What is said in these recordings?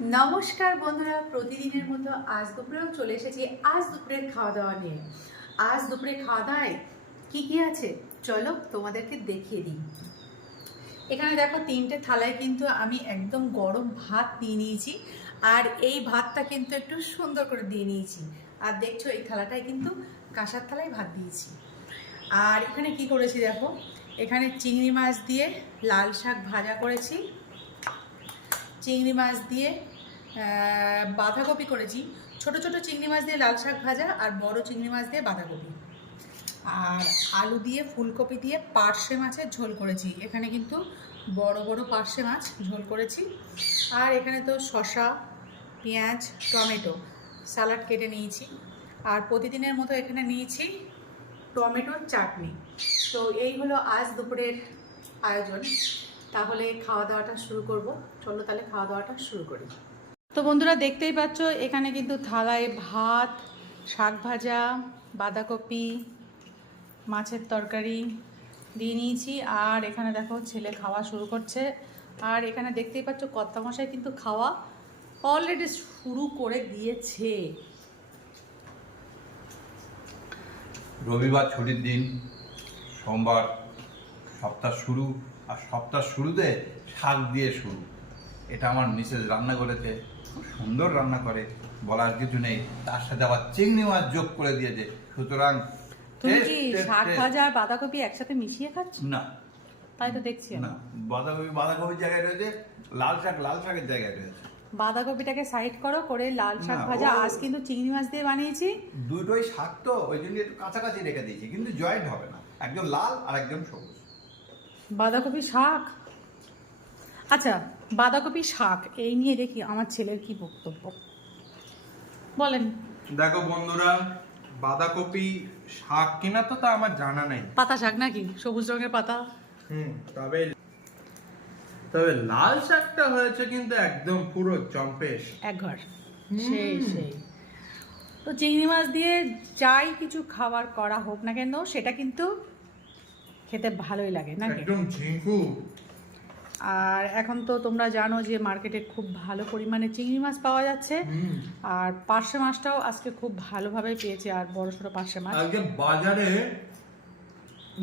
নমস্কার বন্ধুরা, প্রতিদিনের মতো আজ দুপুরেও চলে এসেছি আজ দুপুরের খাওয়া দাওয়া নিয়ে। আজ দুপুরে খাওয়া দাওয়ায় কী কী আছে চলো তোমাদেরকে দেখিয়ে দিই। এখানে দেখো তিনটে থালায় কিন্তু আমি একদম গরম ভাত দিয়ে নিয়েছি, আর এই ভাতটা কিন্তু একটু সুন্দর করে দিয়ে নিয়েছি। আর দেখছো এই থালাটায় কিন্তু কাঁসার থালায় ভাত দিয়েছি। আর এখানে কি করেছি দেখো, এখানে চিংড়ি মাছ দিয়ে লাল শাক ভাজা করেছি, চিংড়ি মাছ দিয়ে বাঁধাকপি করেছি। ছোট ছোট চিংড়ি মাছ দিয়ে লাল শাক ভাজা, আর বড় চিংড়ি মাছ দিয়ে বাঁধাকপি, আর আলু দিয়ে ফুলকপি দিয়ে পার্শে মাছের ঝোল করেছি। এখানে কিন্তু বড় বড় পার্শে মাছ ঝোল করেছি। আর এখানে তো শসা, পেঁয়াজ, টমেটো স্যালাড কেটে নিয়েছি। আর প্রতিদিনের মতো এখানে নিয়েছি টমেটোর চাটনি। তো এই হলো আজ দুপুরের আয়োজন। তাহলে খাওয়া দাওয়াটা শুরু করব, চলো তাহলে খাওয়া দাওয়াটা শুরু করি। তো বন্ধুরা দেখতেই পাচ্ছ এখানে কিন্তু থালায় ভাত, শাক ভাজা, বাঁধাকপি, মাছের তরকারি দিয়ে নিয়েছি। আর এখানে দেখো ছেলে খাওয়া শুরু করছে। আর এখানে দেখতেই পাচ্ছ কর্তামশাই কিন্তু খাওয়া অলরেডি শুরু করে দিয়েছে। রবিবার ছুটির দিন, সোমবার সপ্তাহ শুরু, আর সপ্তাহ শুরুতে শাক দিয়ে শুরু। এটা আমার মিসেস রান্না করেছে, খুব সুন্দর রান্না করে, বলার কিছু নেই। তার সাথে আবার চিংড়ি মাছ যোগ করে দিয়েছে, সুতরাং তুমি কি শাক ভাজা আর বাঁধাকপি একসাথে মিশিয়ে খাচ্ছ? না, তাই তো দেখছি না, বাঁধাকপির জায়গায় রয়েছে, লাল শাকের জায়গায় রয়েছে। বাঁধাকপিটাকে সাইড করো, করে লাল শাক ভাজা। আজ কিন্তু চিংড়ি মাছ দিয়ে বানিয়েছি। দুটোই শাক তো, ওই জন্য একটু কাছাকাছি রেখে দিয়েছি, কিন্তু জয়েন্ট হবে না, একদম লাল আর একদম সবুজ। বাঁধাকপি শাক, আচ্ছা বাঁধাকপি শাক এই নিয়ে দেখি আমার ছেলের কি বক্তব্য, বলেন। দেখো বন্ধুরা, বাঁধাকপি শাক কিনা তো তা আমার জানা নেই। পাতা শাক নাকি সবুজ রঙের পাতা? তবে তবে লাল শাকটা হয়েছে কিন্তু একদম পুরো চম্পেশ এক ঘর, সেই সেই। তো চিংড়ি মাছ দিয়ে যাই কিছু খাবার করা হোক না কেন, সেটা কিন্তু খেতে ভালোই লাগে নাকি? একদম ঝিঙ্কু। আর এখন তো তোমরা জানো যে মার্কেটে খুব ভালো পরিমাণে চিংড়ি মাছ পাওয়া যাচ্ছে। আর পার্শে মাছটাও আজকে খুব ভালোভাবে পেয়েছি, আর বড় ছোট পার্শে মাছ। আজকে বাজারে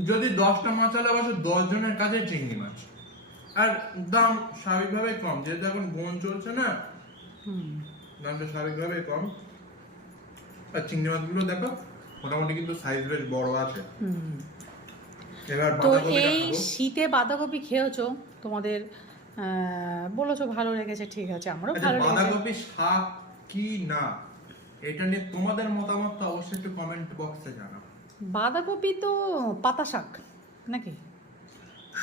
যদি 10টা মাছ আলা বসে 10 জনের কাছে চিংড়ি মাছ, আর দাম স্বাভাবিকভাবে কম, যেহেতু এখন বোন চলছে না, দামটা স্বাভাবিকভাবে কম। আর চিংড়ি মাছগুলো দেখো মোটামুটি কিন্তু সাইজ বেশ বড় আছে। এবার তো এই শীতে বাঁধাকপি খেয়েছো, তোমাদের বলেছো ভালো লেগেছে, ঠিক আছে, আমারও ভালো লেগেছে। বাঁধাকপি শাক কি না, এটা নিয়ে তোমাদের মতামত তো অবশ্যই একটু কমেন্ট বক্সে জানাও। বাঁধাকপি তো পাতা শাক নাকি,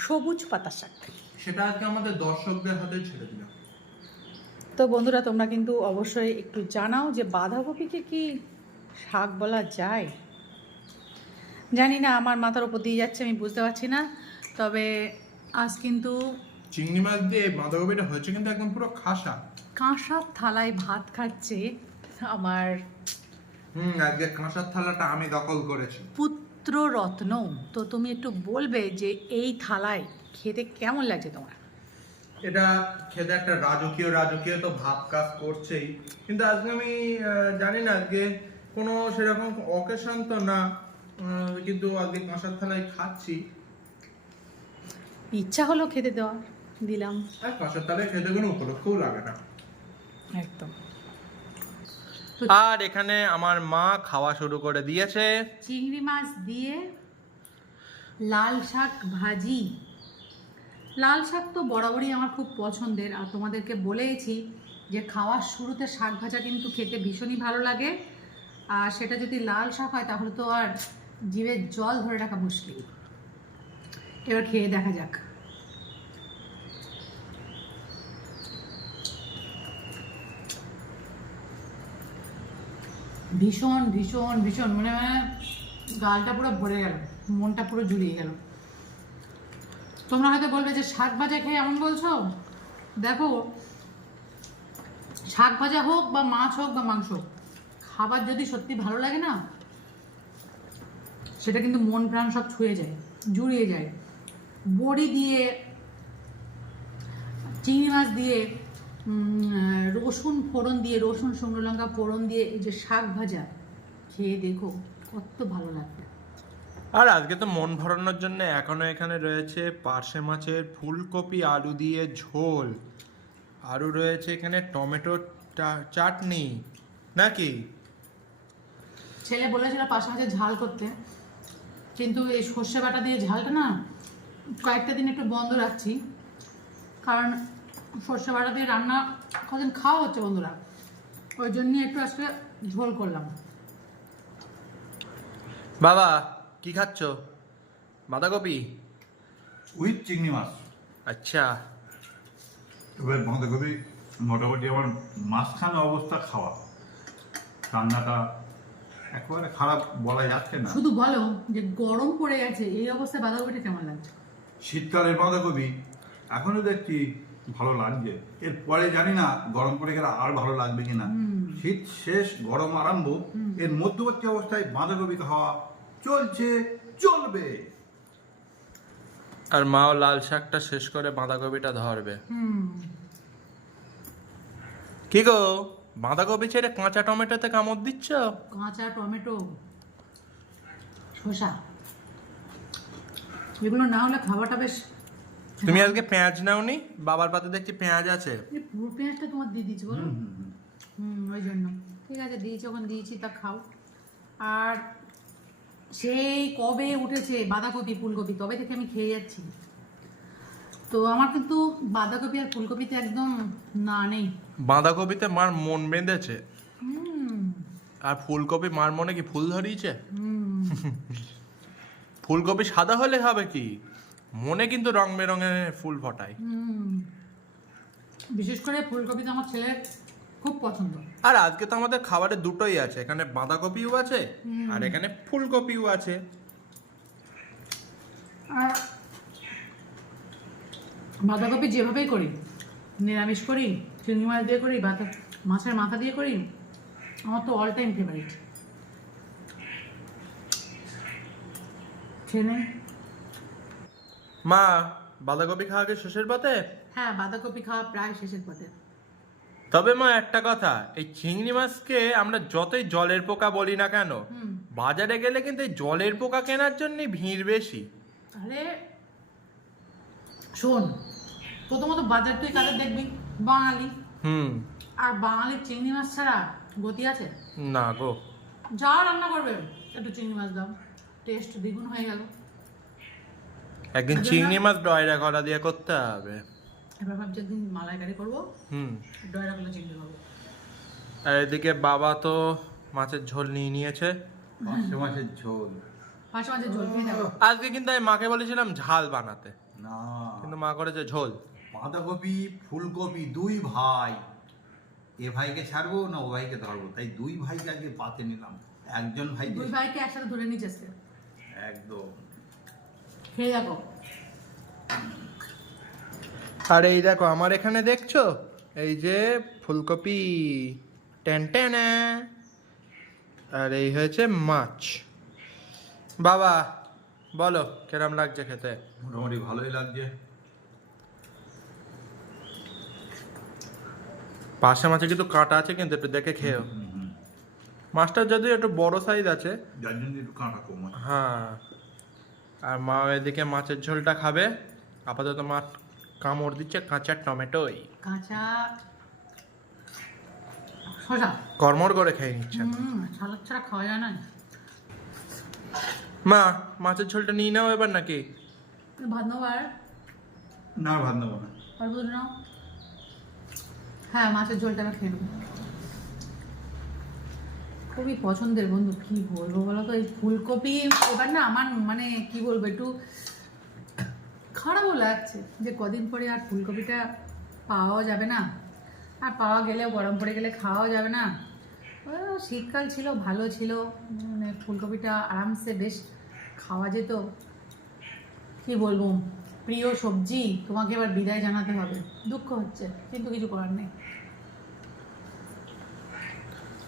সবুজ পাতা শাক। সেটা আজকে আমাদের দর্শকদের হাতে ছেড়ে দিলাম। তো বন্ধুরা তোমরা কিন্তু অবশ্যই একটু জানাও যে বাঁধাকপিকে কি শাক বলা যায়। জানি না, আমার মাথার উপর দিয়ে যাচ্ছে, আমি বুঝতে পারছি না। তবে আজ কিন্তু চিংড়ি মাছ দিয়ে বাঁধাকপিটা হয়েছে কিন্তু একদম পুরো খাসা। কাঁসার থালায় ভাত খাচ্ছে আমার আজকে কাঁসার থালাটা আমি দখল করেছি। পুত্র রত্ন। তো তুমি একটু বলবে যে এই থালায় খেতে কেমন লাগছে তোমার? এটা খেতে একটা রাজকীয় তো ভাব কাজ করছেই, কিন্তু আজকে আমি জানি না, আজকে কোনো সেরকম অকেশন তো না, কিন্তু আজকে কাঁসার থালায় খাচ্ছি, ইচ্ছা হলো খেতে দেওয়ার, দিলাম। আর কাঁসার থালায় খেতে কোনো উপলক্ষও লাগে না একদম। আর এখানে আমার মা খাওয়া শুরু করে দিয়েছে। চিংড়ি মাছ দিয়ে লাল শাক ভাজি। লাল শাক তো বরাবরই আমার খুব পছন্দের, আর তোমাদেরকে বলেইছি যে খাওয়ার শুরুতে শাক ভাজা কিন্তু খেতে ভীষণই ভালো লাগে। আর সেটা যদি লাল শাক হয় তাহলে তো আর জিভে জল ধরে রাখা মুশকিল। এবার খেয়ে দেখা যাক। ভীষণ ভীষণ ভীষণ, মানে গালটা পুরো ভরে গেল, মনটা পুরো জুড়িয়ে গেল। তোমরা হয়তো বলবে যে শাক ভাজা খেয়ে এমন বলছো। দেখো, শাক ভাজা হোক বা মাছ হোক বা মাংস, খাবার যদি সত্যি ভালো লাগে না, সেটা কিন্তু মন প্রাণ সব ছুঁয়ে যায়, জুড়িয়ে যায়। বড়ি দিয়ে, চিংড়ি মাছ দিয়ে, রসুন ফোড়ন দিয়ে, রসুন শুকনো লঙ্কা ফোড়ন দিয়ে এই যে শাক ভাজা, খেয়ে দেখো কত ভালো লাগবে। আর আজকে তো মন ভরানোর জন্য এখনো এখানে রয়েছে পার্শে মাছের ফুলকপি আলু দিয়ে ঝোল, আরও রয়েছে এখানে টমেটো চাটনি নাকি। ছেলে বলেছিল পাশে মাঝে ঝাল করতে, কিন্তু এই সর্ষে বাটা দিয়ে ঝালটা না কয়েকটা দিন একটু বন্ধ রাখছি, কারণ সর্ষে বাটা দিয়ে রান্না কদিন খাওয়া হচ্ছে বন্ধুরা, ওই জন্যই একটু আজকে ঝোল করলাম। বাবা কি খাচ্ছ? বাঁধাকপি? উইথ চিংড়ি মাছ। আচ্ছা। এবার বাঁধাকপি মোটামুটি আমার মাঝখানে অবস্থা খাওয়া, রান্নাটা একেবারে খারাপ বলা যাচ্ছে না। শুধু বলো যে গরম পড়ে গেছে এই অবস্থায় বাঁধাকপিটা কেমন লাগছে? শীতকালের বাঁধাকপি এখনো দেখছি ভালো লাগছে, এরপরে জানি না গরম পড়ে গেলে আর ভালো লাগবে কিনা। শীত শেষ গরম আরম্ভ, এর মধ্যবর্তী অবস্থায় বাঁধাকপি খাওয়া চলছে, চলবে। আর মাও লাল শাকটা শেষ করে বাঁধাকপিটা ধরবে। কি গো, বাঁধাকপি ছেড়ে কাঁচা টমেটোতে কামড় দিচ্ছ? কাঁচা টমেটো, শসা, এগুলো না হলে খাওয়াটা বেশ। তুমি আজকে পেঁয়াজ নাওনি? বাবার পাতে দেখছি পেঁয়াজ আছে। এই পুরো পেঁয়াজটা তোমার দিয়ে দিচ্ছি বলো। ওই জন্য ঠিক আছে, দিয়েছি যখন দিয়েছি তা খাও। আর সেই কবে উঠেছে বাঁধাকপি ফুলকপি, তবে থেকে আমি খেয়ে যাচ্ছি। তো আমার কিন্তু বাঁধাকপি আর ফুলকপিতে একদম না নেই। বাঁধাকপিতে মার মন বেঁধেছে, আর ফুলকপি মার মনে কি ফুল ধরিয়েছে? ফুলকপি সাদা হলে হবে কি, মনে কিন্তু রং বেরঙের ফুল ফোটায়। বিশেষ করে ফুলকপিতে আমার ছেলের খুব পছন্দ। আর আজকে তো আমাদের খাবারে দুটোই আছে, এখানে বাঁধাকপিও আছে আর এখানে ফুলকপিও আছে। আর বাঁধাকপি যেভাবেই করি, নিরামিষ করি, চিংড়ি মাছ দিয়ে করি, মাছের মাথা দিয়ে করি, আমার তো অল টাইম ফেভারিট। খেয়ে মা, বাঁধাকপি খাওয়া কি শেষের পথে? হ্যাঁ, বাঁধাকপি খাওয়া প্রায় শেষের পথে। তবে মা একটা কথা, এই চিংড়ি মাছকে আমরা যতই জলের পোকা বলি না কেন, বাজারে গেলে কিন্তু এই জলের পোকা কেনার জন্য ভিড় বেশি। আরে শোন, প্রথমত বাজার তুই কাদের দেখবি? বাঙালি। আর বাঙালির চিংড়ি মাছ ছাড়া গতি আছে? না গো। যা রান্না করবে একটু চিংড়ি মাছ দাও, টেস্ট দ্বিগুণ হয়ে গেল। একদিন চিংড়ি মাছ ডয়রা কলা দিয়ে করতে হবে। এবার ভাবছি একদিন মালাইকারি করবো, ডয়রা কলা চিংড়ি করবো। আর এদিকে বাবা তো মাছের ঝোল নিয়ে নিয়েছে। মাছের ঝোল, পাঁচ মাছের ঝোল খেয়ে যাবো। আজকে কিন্তু আমি মাকে বলেছিলাম ঝাল বানাতে, না কিন্তু মা করেছে ঝোল। বাঁধাকপি ফুলকপি দুই ভাই, এ ভাইকে ছাড়বো না ও ভাইকে ধরবো, তাই দুই ভাইকে আগে পাতে নিলাম। একজন ভাই দুই ভাইকে একসাথে ধরে নিচ্ছে আজকে। একদম খেয়ে যাবো। আর এই দেখো আমার এখানে দেখছো, এই যে ফুলকপি টেনটেনা, আর এই হয়েছে মাছ। বাবা বলো কেরম লাগছে খেতে? মোটামুটি ভালোই লাগছে। পাশে মাছে কিন্তু কাঁটা আছে, কিন্তু একটু দেখে খেয়েও। মাছটা যদি একটু বড় সাইজ আছে, যার জন্য একটু কাঁটা কম আছে। হ্যাঁ। আর মা এদিকে মাছের ঝোলটা খাবে, আপাতত মা কামড় দিচ্ছে কাঁচা টমেটোই, কাঁচা শসা কর্মর করে খেয়ে নিচ্ছে। সালাদ ছাড়া খাওয়া যায় না। মা মাছের ঝোলটা নিয়ে নাও এবার নাকি? ভাত নেবো? আর না ভাত নেবো না। আর বুঝ নাও। হ্যাঁ, মাছের ঝোলটা আমি খেয়ে নেবো। খুবই পছন্দের বন্ধু, কি বলবো বলো তো, এই ফুলকপি এবার না আমার মানে কি বলবো, একটু খারাপও লাগছে যে কদিন পরে আর ফুলকপিটা পাওয়া যাবে না, আর পাওয়া গেলেও গরম পড়ে গেলে খাওয়াও যাবে না। শীতকাল ছিল, ভালো ছিল, মানে ফুলকপিটা আরামসে বেশ খাওয়া যেত। কি বলবো, প্রিয় সবজি, তোমাকে এবার বিদায় জানাতে হবে, দুঃখ হচ্ছে কিন্তু কিছু করার নেই।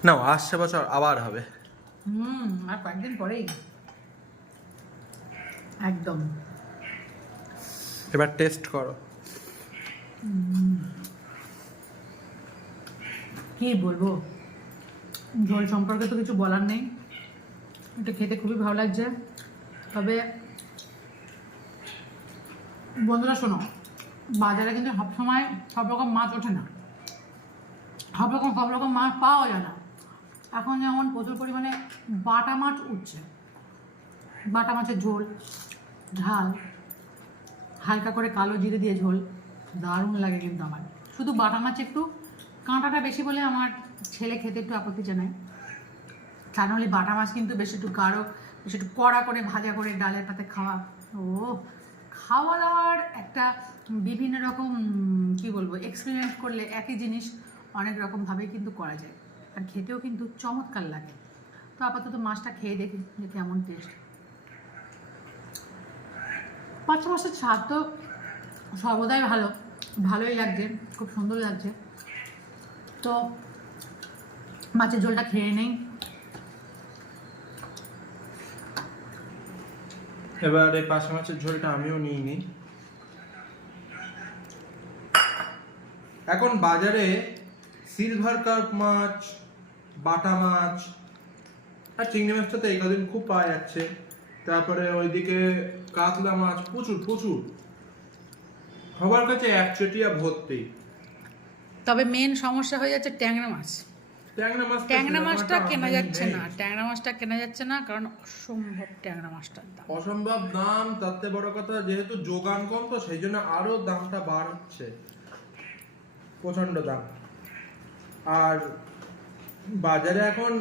না, আসছে বছর আবার হবে। আর কয়েকদিন পরেই একদম। এবার টেস্ট করো। কি বলবো, ঝোল সম্পর্কে তো কিছু বলার নেই। এটা খেতে খুবই ভালো লাগছে। তবে বন্ধুরা শোনো, বাজারে কিন্তু সবসময় সব রকম মাছ ওঠে না, সব রকম মাছ পাওয়া যায় না। এখন যেমন প্রচুর পরিমাণে বাটা মাছ উঠছে, বাটা মাছের ঝোল, ঝাল, হালকা করে কালো জিরে দিয়ে ঝোল, দারুণ লাগে কিন্তু আমার। শুধু বাটা মাছ একটু কাঁটাটা বেশি বলে আমার ছেলে খেতে একটু আপত্তি জানায়। তা নাহলে বাটা মাছ কিন্তু বেশি একটু গাঢ়, বেশি একটু কড়া করে ভাজা করে ডালের পাতে খাওয়া, ও খাওয়া দাওয়ার একটা বিভিন্ন রকম কি বলবো এক্সপেরিমেন্ট করলে একই জিনিস অনেক রকমভাবেই কিন্তু করা যায়, আর খেতেও কিন্তু চমৎকার লাগে। তো আপাতত মাছটা খেয়ে দেখি যে কেমন টেস্ট। পাঁচটা মাছের স্বাদ তো সর্বদাই ভালোই লাগছে, খুব সুন্দর লাগছে। তো মাছের ঝোলটা খেয়ে নেই। এবার এই পাশা মাছের ঝোলটা আমিও নিয়ে নিই। এখন বাজারে সিলভার কার্প মাছ, বাটা মাছ আর চিংড়ি মাছটা তো এই কদিন খুব পাওয়া যাচ্ছে। তারপরে ওইদিকে কাতলা মাছ প্রচুর সবার কাছে একচেটিয়া ভর্তি। তবে মেন সমস্যা হয়ে যাচ্ছে ট্যাংরা মাছ। ট্যাংরা মাছটা কেনা যাচ্ছে না, ট্যাংরা মাছটা কেনা যাচ্ছে না, কারণ অসম্ভব ট্যাংরা মাছটার দাম, অসম্ভব দাম। তাতে বড় কথা যেহেতু যোগান কম, তো সেই জন্য আরো দামটা বাড়ছে, প্রচন্ড দাম। আর বাজারে এখন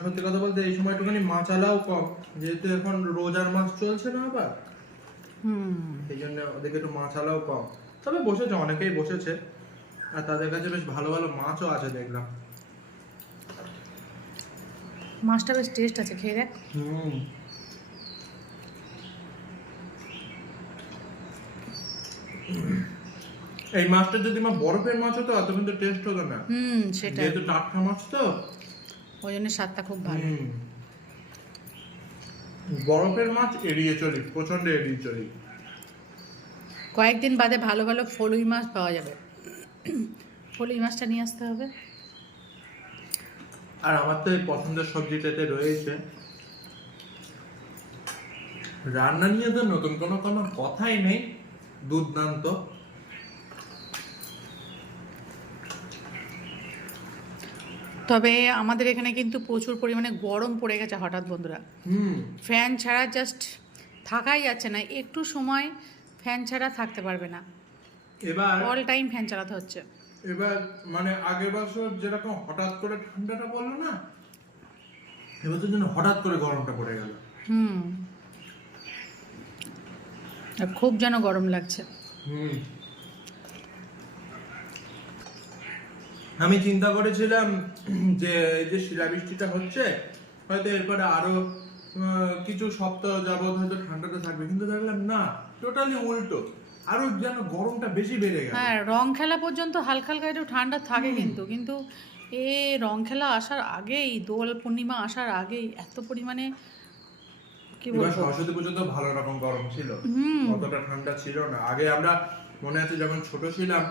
সত্যি কথা বলতে এই সময় একটুখানি মাছালাও কম, যেহেতু এখন রোজার মাছ চলছে না আবার, এই জন্য ওদেরকে একটু মাছালাও কম। তবে বসেছে, অনেকেই বসেছে, আর তাদের কাছে বেশ ভালো ভালো মাছও আছে দেখলাম। মাছটা বেশ টেস্ট আছে, খেয়ে দেখ। এই মাছটা যদি বরফের মাছ হতো এত কিন্তু টেস্ট হতো না, সেটা যেহেতু টাটকা মাছ তো ওই জন্য স্বাদটা খুব ভালো। বরফের মাছ এড়িয়ে চলি, প্রচন্ড এড়িয়ে চলি। কয়েকদিন বাদে ভালো ভালো ফলুই মাছ পাওয়া যাবে, ফলুই মাছটা নিয়ে আসতে হবে। আর আমার তো এই পছন্দের সবজিটাতে রয়েছে। রান্না নিয়ে তো নতুন কোনো কথাই নেই, দুর্দান্ত। তবে আমাদের এখানে কিন্তু প্রচুর পরিমাণে গরম পড়ে গেছে হঠাৎ বন্ধুরা। ফ্যান ছাড়া জাস্ট থাকাই যাচ্ছে না, একটু সময় ফ্যান ছাড়া থাকতে পারবে না, এবার অল টাইম ফ্যান চালাতে হচ্ছে। এবার আগের বছর যেরকম হঠাৎ করে ঠান্ডাটা পড়লো না, এবছর যেন হঠাৎ করে গরমটা পড়ে গেল। আর খুব যেন গরম লাগছে। আমি চিন্তা করেছিলাম যে এই যে শিলাবৃষ্টিটা হচ্ছে, হয়তো এরপরে আরো কিছু সপ্তাহ যাবত হয়তো ঠান্ডাটা থাকবে, কিন্তু দেখলাম না, টোটালি উল্টো, আরো যেন গরমটা বেশি বেড়ে গেল। হ্যাঁ, রং খেলা পর্যন্ত হালকা হালকা একটু ঠান্ডা থাকে, কিন্তু এ রং খেলা আসার আগেই, দোল পূর্ণিমা আসার আগেই এত পরিমাণে কি বলবো, সরস্বতী পুজো তো ভালো রকম গরম ছিল, অতটা ঠান্ডা ছিল না। আগে আমরা মনে আছে যখন ছোট ছিলাম,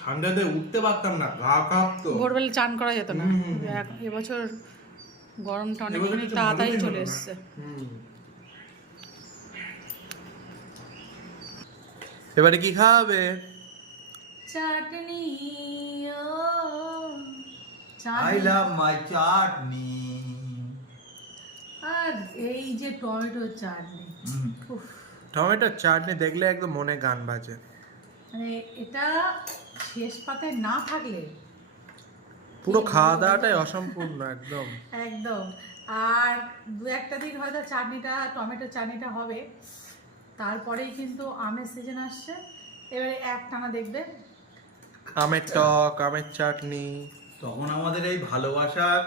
ঠান্ডাতে উঠতে পারতাম না, গা কাঁপতো, ভোরবেলা চান করা যেত না। এবছর গরমটা অনেকখানি তাড়াতাড়ি চলে এসছে। এবারে কি খাবে? চাটনি, আই লাভ মাই চাটনি। আর এই যে টমেটো চাটনি, টমেটো চাটনি দেখলে একদম মনে গান বাজে। মানে এটা শেষ পাতায় না থাকলে পুরো খাওয়া দাওয়াটাই অসম্পূর্ণ একদম। একদম। আর দু একটা দিন হয়তো টমেটো চাটনিটা হবে, তারপরেই কিন্তু আমের সিজন আসছে। এবারে একটানা দেখবে আমের টক, আমের চাটনি, তখন আমাদের এই ভালোবাসার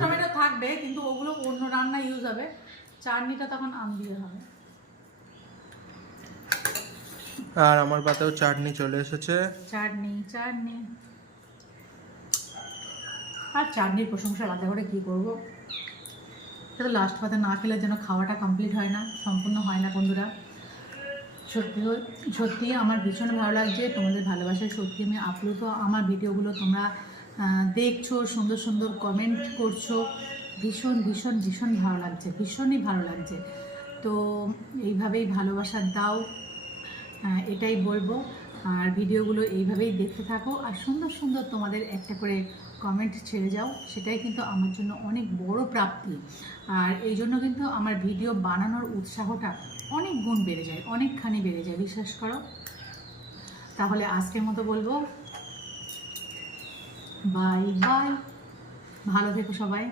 টমেটো থাকবে, কিন্তু ওগুলো অন্য রান্না ইউজ হবে। চাটনিটা তখন আম দিয়ে হবে। আর আমার পাতেও চাটনি চলে এসেছে। চাটনি আর চাটনির প্রশংসা আলাদা করে কি করবো, সেটা লাস্ট পাতে না খেলে যেন খাওয়াটা কমপ্লিট হয় না, সম্পূর্ণ হয় না বন্ধুরা। সত্যি আমার ভীষণ ভালো লাগছে তোমাদের ভালোবাসায়। সত্যি আমি আপ্লুত, আমার ভিডিওগুলো তোমরা দেখছো, সুন্দর সুন্দর কমেন্ট করছো, ভীষণ ভীষণ ভীষণ ভালো লাগছে, ভীষণই ভালো লাগছে। তো এইভাবেই ভালোবাসা দাও, এটাই বলবো। আর ভিডিওগুলো এইভাবেই দেখতে থাকো, আর সুন্দর সুন্দর তোমাদের একটা করে কমেন্ট ছেড়ে যাও, সেটাই কিন্তু আমার জন্য অনেক বড় প্রাপ্তি। আর এই জন্য কিন্তু আমার ভিডিও বানানোর উৎসাহটা অনেক গুণ বেড়ে যায়, অনেকখানি বেড়ে যায়, বিশ্বাস করো। তাহলে আজকের মতো বলবো বাই বাই, ভালো থেকো সবাই।